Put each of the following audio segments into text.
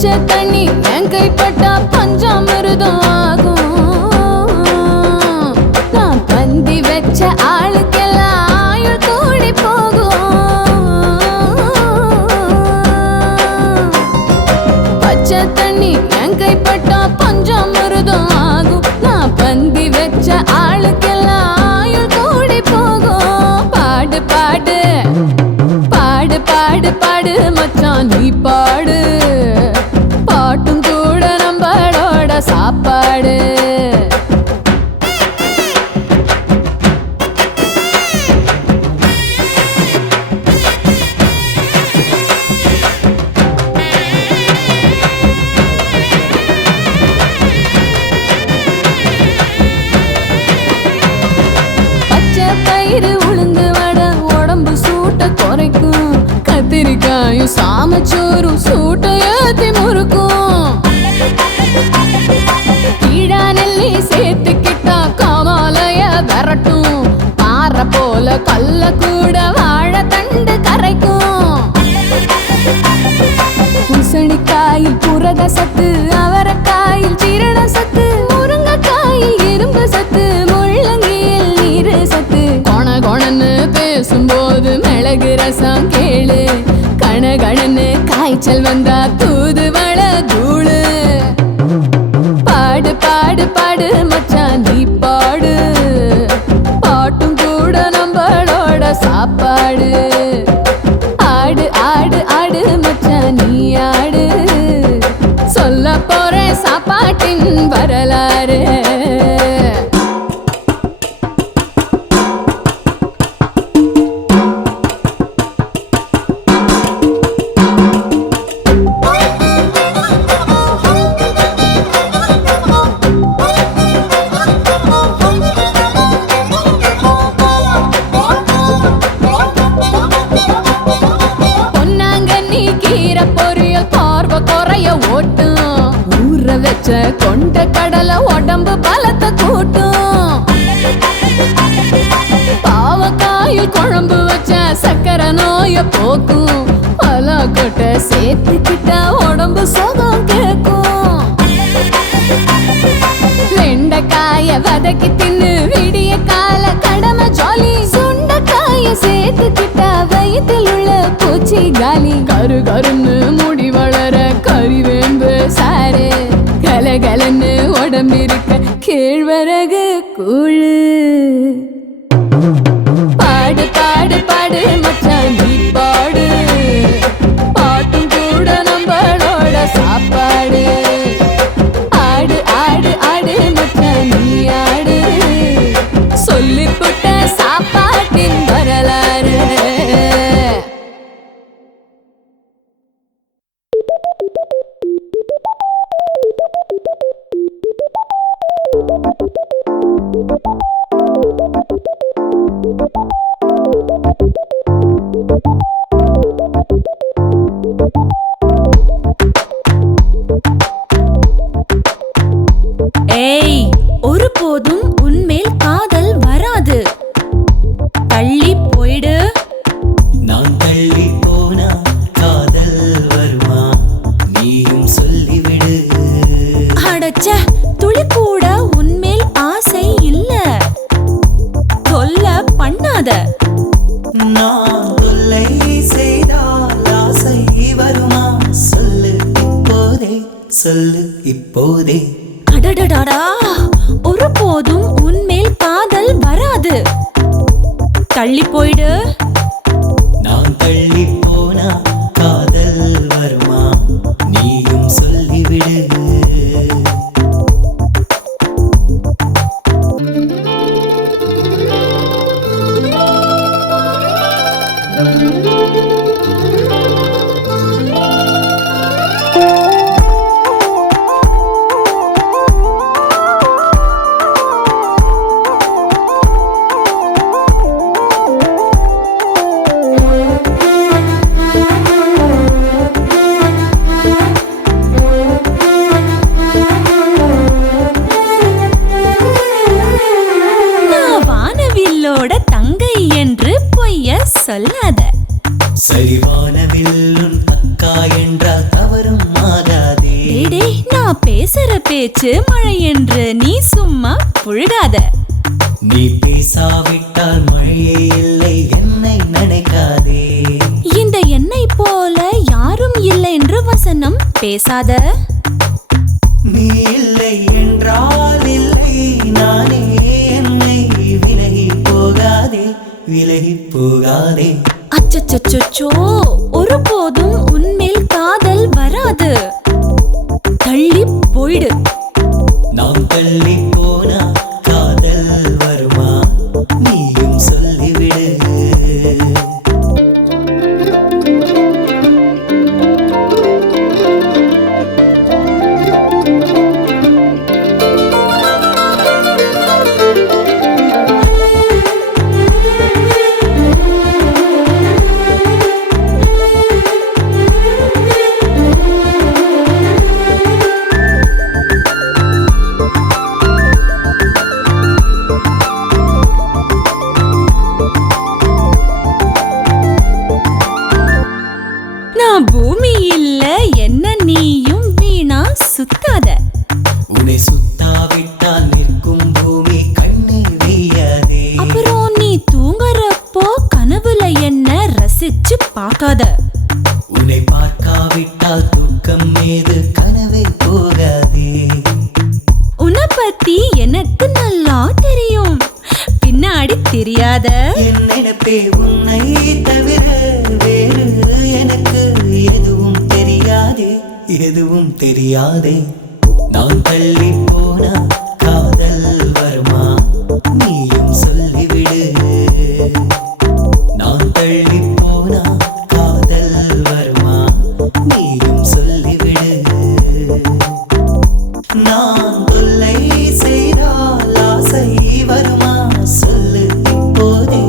பச்சை தண்ணி என் கைப்பட்டா பஞ்சாமிருதம் ஆகும். நான் பந்தி வச்ச ஆளுக்கெல்லாம் ஆயுள் கூடி போகும். பச்சை தண்ணி என் கைப்பட்டா பஞ்சாமிருதம் ஆகும். நான் பந்தி வச்ச ஆளுக்கெல்லாம் ஆயுள் கூடி போகும். பாடு பாடு பாடு பாடு பாடு மச்சான் நீ பாடு. பாட்டும் கூட நம்மளோட சாப்பாடு. பச்சை பயிறு உளுந்து வடை உடம்பு சூட்ட குறைக்கும். கத்திரிக்காயும் சாமச்சோறும் சூட்ட ஏத்தி முறுக்கும். கீழா நெல்லி சேர்த்துக்கிட்டா காமாலைய விரட்டும். பாறை போல கல்ல கூட வாழை தண்டு கரைக்கும். பூசணிக்காயில் புரத சத்து, அவரைக்காயில் சீரண சத்து, முருங்கைக்காயில் இரும்பு சத்து, முள்ளங்கியில் நீரு சத்து. கொணன்னு பேசும்போது மிளகு ரசம் கேளு. கணகணன்னு காய்ச்சல் வந்தா தூதுவள தூளு. பாடு பாடு பாடு மச்சான் நீ பாடு. பாட்டும் கூட நம்மளோட சாப்பாடு. ஆடு ஆடு ஆடு மச்சான் நீ ஆடு. சொல்ல போறேன் சாப்பாட்டின் வரலாறு. வச்ச கொண்ட கடலை உடம்பு பலத்தை கூட்டும். பாவக்காயில் குழம்பு வச்ச சக்கரை நோய போக்கும். பல கொட்டை சேர்த்துக்கிட்டா உடம்பு சுகம் கேக்கும். வெண்டைக்காய வதக்கி தின்னு விடிய கால கடமை ஜாலி. சுண்டைக்காய சேர்த்துக்கிட்டா வயிற்றில் உள்ள பூச்சி காலி. கரு கருன்னு முடி வளர கறிவேம்பு சாரு. கலகலன்னு உடம்பிருக்க கேழ்வரகு கூழு. பாடு பாடு பாடு மச்சான் நீ பாடு. பாட்டும் கூட நம்மளோட சாப்பாடு. ஆடு ஆடு ஆடு மச்சான் நீ ஆடு. சொல்லிப்புட்ட சாப்பாட்டின் வரலாறு. ஏய், ஒருபோதும் உன்மேல் காதல் வராது. தள்ளி போயிடு. நான் தள்ளி போனா காதல் வருமா? நீயும் சொல்லிவிடு. அடச்ச, துளி கூட உன்மேல் ஆசை இல்ல. தொல்லை பண்ணாத. நான் தொல்லை செய்தால் ஆசை வருமா? சொல்லு இப்போதே, சொல்லு இப்போதே. அடடடா, ஒருபோதும் உன்மேல் காதல் வராது. தள்ளி போயிடு. நான் தள்ளி போனா காதல் வருமா? நீயும் சொல்லிவிடு. பேசுற பேச்சு மழை என்று நீ சும்மா புழுகாத. நீ பேசாவிட்டால் மழையே இல்லை, என்னை நினைக்காதே. இந்த என்னை போல யாரும் இல்லை என்று வசனம் பேசாத. நீ இல்லை என்றால் இல்லை, நானே என்னை விலகி போகாதே, விலகி போகாதே. அச்சச்சோ, ஒருபோதும் உன்மேல் காதல் வராது. தள்ளி போயிடு. நாம் தள்ளி போனா காதல் வருமா, நீயும் சொல்லிவிடு. நான் பூமி இல்ல என்ன நீயும் வீணா சுத்தாத. உன்னை சுத்தாவிட்டால் நிற்கும் பூமி கண்ணீர் வீயாதே. அப்புறம் நீ தூங்குறப்போ கனவுல என்ன ரசிச்சு பார்க்காத. உன்னை பார்க்காவிட்டால் தூக்கம் மீது கனவை போகாதே. உன்னை பத்தி எனக்கு நல்லா தெரியும், பின்னாடி தெரியாத. என் நினைப்பே உன்னை தவிர வேறு எனக்கு எதுவும் தெரியாதே, எதுவும் தெரியாதே. நான் தள்ளி போனா காதல் வருமா, நீயும் சொல்லிவிடு. நான் தள்ளி போனா காதல் வருமா, நீயும் சொல்லிவிடு. நான் தொல்லை செய்தால் ஆசை வருமா, சொல்லு இப்போதே.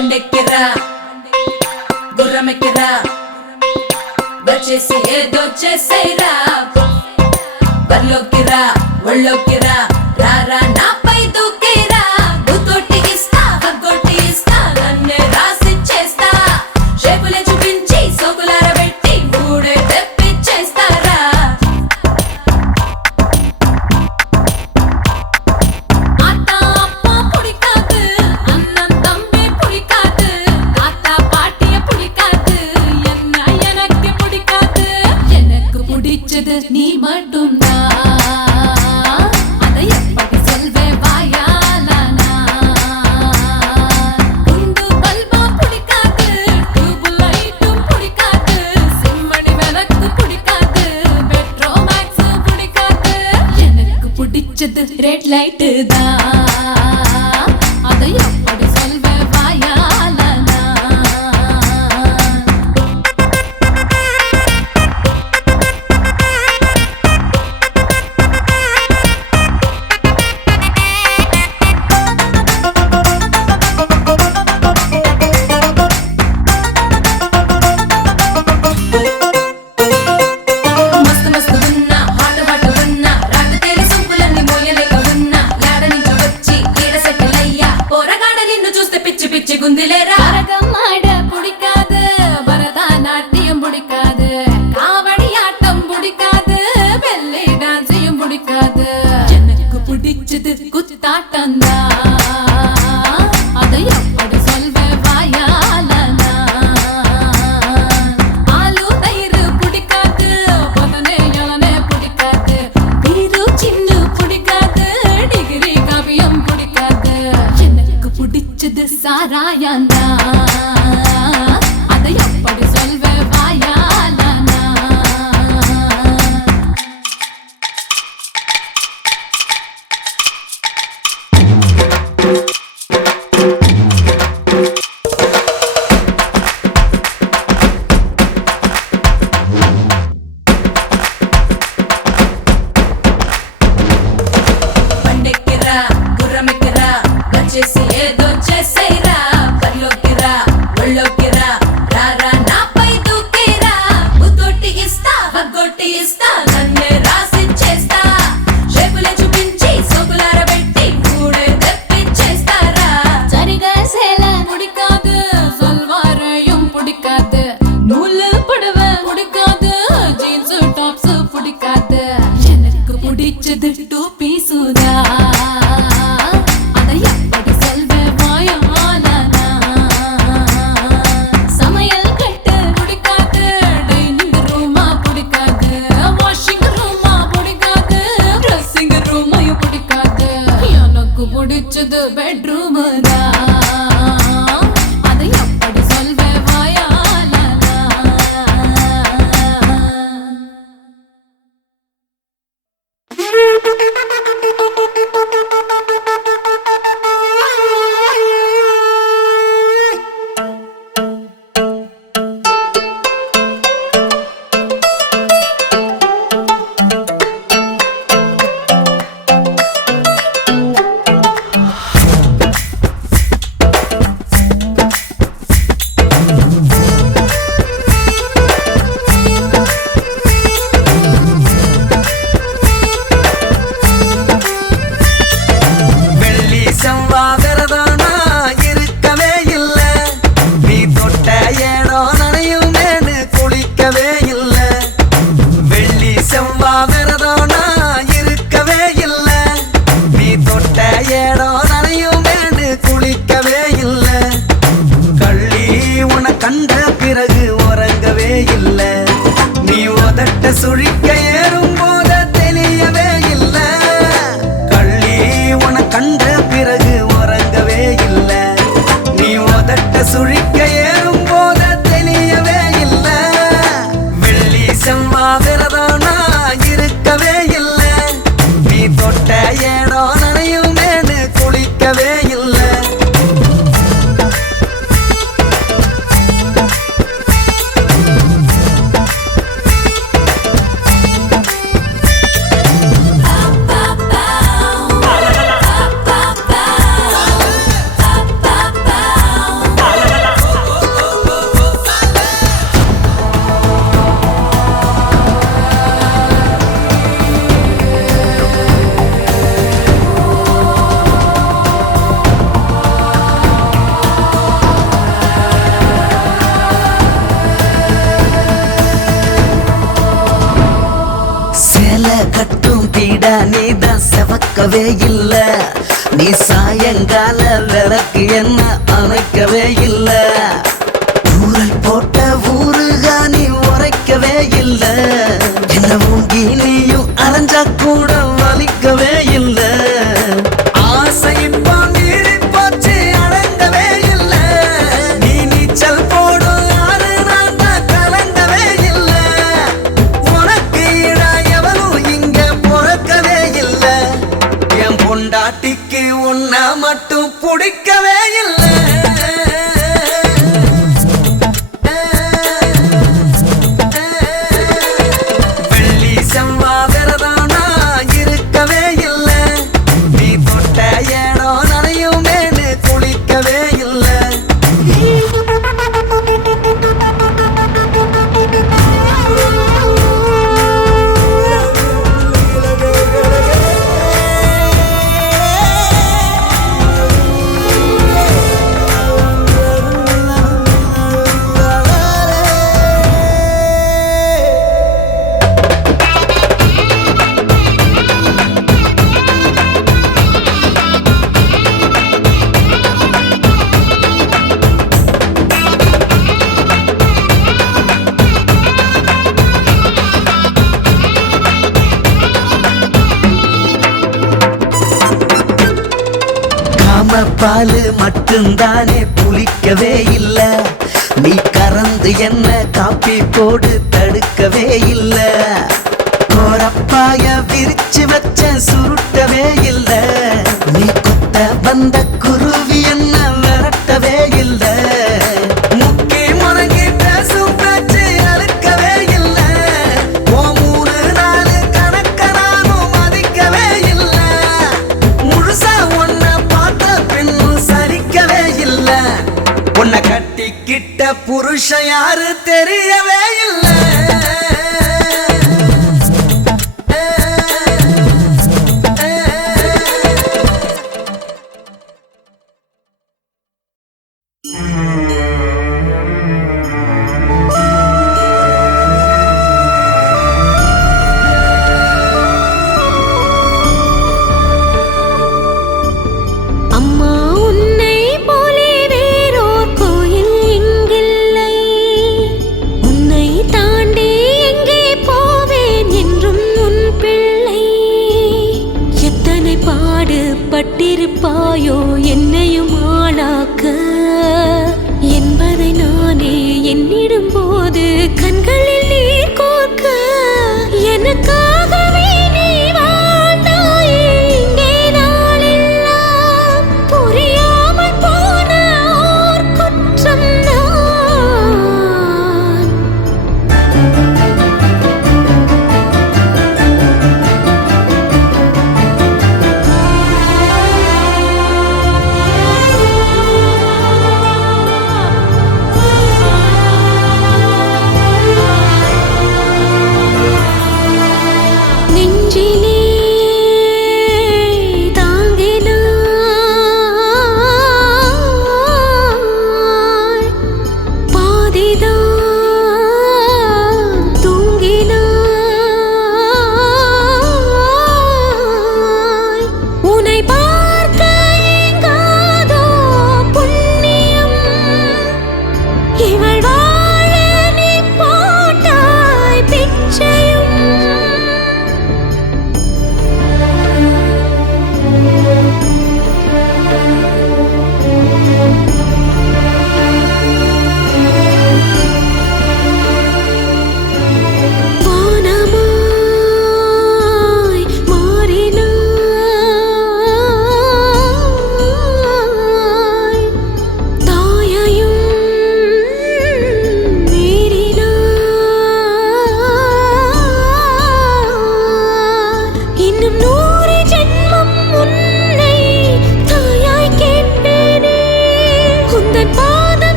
బండెక్కిరా గుర్రమెక్కిరా వచ్చేసి ఏదో చేసేరా బర్లోకిరా ఒళ్ళోకిరా రారా నాపై దూకేరా గుతొట్టి ఇస్తా హగ్గొట్టి ఇస్తా నన్నే రాసి చేస్తా షేపులే చూపించి సోకులార పెట్టి మూడే తెప్పిచ్చేస్తారా ஆத்தா அப்பா புடிக்காது அண்ணன் தம்பி புடிக்காது தாத்தா பாட்டிய புடிக்காது என்ன எனக்கு புடிக்காது எனக்கு பிடிச்சது நீ மட்டும்தான் அதை எப்படி சொல்வேன் வாயால குண்டு பல்பா புடிக்காது டியூப் லைட்டும் புடிக்காது சிம்மடி விளக்கு புடிக்காது பெட்ரோ மேக்ஸ் புடிக்காது எனக்கு பிடிச்சது ரெட் லைட்டு தான் அதை எப்படி சொல்வேன் வாயால మస్తు మస్తు ఉన్నా హాట్ హాట్ ఉన్నా రాత తేలి సొంపులన్నీ మోయలేక ఉన్నా లాడ నుంచి వచ్చి ఈడ సెటిల్ అయ్యా పోరగాడ నిన్ను చూస్తే పిచ్చి పిచ్చి గుందిలేరా அரகமாட பிடிக்காது பரதநாட்டியம் பிடிக்காது காவடி ஆட்டம் பிடிக்காது பெல்லி டான்ஸையும் பிடிக்காது எனக்கு பிடிச்சது குத்தாட்டம் தான் அதை எப்படி சொல்வேன் வாயால ஆலு தயிர் பிடிக்காது பொதனே இளனே பிடிக்காது பீரு சின்ன பிடிக்காது டிகிரி காவியம் பிடிக்காது எனக்கு பிடிச்சது சாராயம் தான் அதை எப்படி சொல்வேன் வாயால బండెక్కిరా గుర్రమెక్కిరా వచ్చేసి ఏదో చేసేరా బర్లోకిరా ఒళ్ళోకిరా రారా నాపై దూకేరా గుతొట్టి ఇస్తా హగ్గొట్టి ఇస్తా నన్నే రాసి చేస్తా షేపులే చూపించి సోకులార పెట్టి మూడే తెప్పిచ్చేస్తారా சரிகா சேல பிடிக்காது சல்வாரையும் பிடிக்காது நூலு புடவை பிடிக்காது ஜீன்ஸ் டாப்ஸ் பிடிக்காது எனக்கு பிடிச்சது டூ பீஸுதா அதை எப்படி சொல்வேன் வாயால சமையல் கட்டு பிடிக்காது டைனிங் ரூமா பிடிக்காது வாஷிங் ரூமா பிடிக்காது ட்ரெஸ்ஸிங் ரூமையும் பிடிக்காது எனக்கு பிடிச்சது பெட்ரூம் தான் அதை எப்படி சொல்வேன் வாயால வெள்ளி செவ்வா விரதானா இருக்கவே இல்ல நீ தொட்ட ஏடோ நனையுமேனு குளிக்கவே இல்ல வெள்ளி செவ்வா விரதானா இருக்கவே இல்ல நீ தொட்ட ஏடோ நனையுமேனு குளிக்கவே இல்ல கள்ளி உன கண்ட பிறகு உறங்கவே இல்ல நீ உதட்ட சுழிக்க ஏறும் போத தெரியவே இல்ல கள்ளி உன கண்ட பிறகு உறங்கவே இல்ல நீ உதட்ட சுழிக்க ஏறும் போத தெரியவே இல்ல வெள்ளி செவ்வா விரதானா இருக்கவே இல்ல நீ தொட்ட ஏடோ நனையுமேனு குளிக்கவே இல்ல விட்டா நீதான் செவக்கவே இல்ல. நீ சாயங்கால விளக்கு என்ன அணைக்கவே இல்ல. ஊரல் போட்ட ஊருகா நீ உரைக்கவே இல்ல. என்ன ஊங்கி நீயும் அரைஞ்சா கூட வலிக்கவே இல்ல. ஆசை இப்போ மீறி போச்சு அடங்கவே இல்ல. நீ நீச்சல் போடும் யாரு நான் தான் கலங்கவே இல்ல. உனக்கு ஈடா எவனும் இங்க பொறக்கவே இல்ல. என் பொண்டாட்டிக்கு உன்னை மட்டும் பிடிக்கவே இல்ல. வெள்ளி செவ்வா விரதானா இருக்கவே இல்ல. நீ தொட்ட ஏடம் நனையுமேனு குளிக்கவே இல்ல. பாலு மட்டும்தானே புளிக்கவே இல்ல. நீ கறந்து என்ன காப்பி போடு தடுக்கவே இல்ல. கோரப்பாய விரிச்சு வச்ச சுருட்டவே இல்ல. நீ கொத்த வந்த குருவி என்ன விரட்டவே இல்ல. முக்கி முறங்கி பேசும் பேச்சு அழுக்கவே இல்ல. ஓ 3-4 கணக்க நானும் மதிக்கவே இல்ல. முழுசா ஒன்ன பார்த்த பின்னும் சரிக்கவே இல்ல. உன்னை கட்டிக்கிட்ட புருஷன் யாரு தெரியவே இல்ல.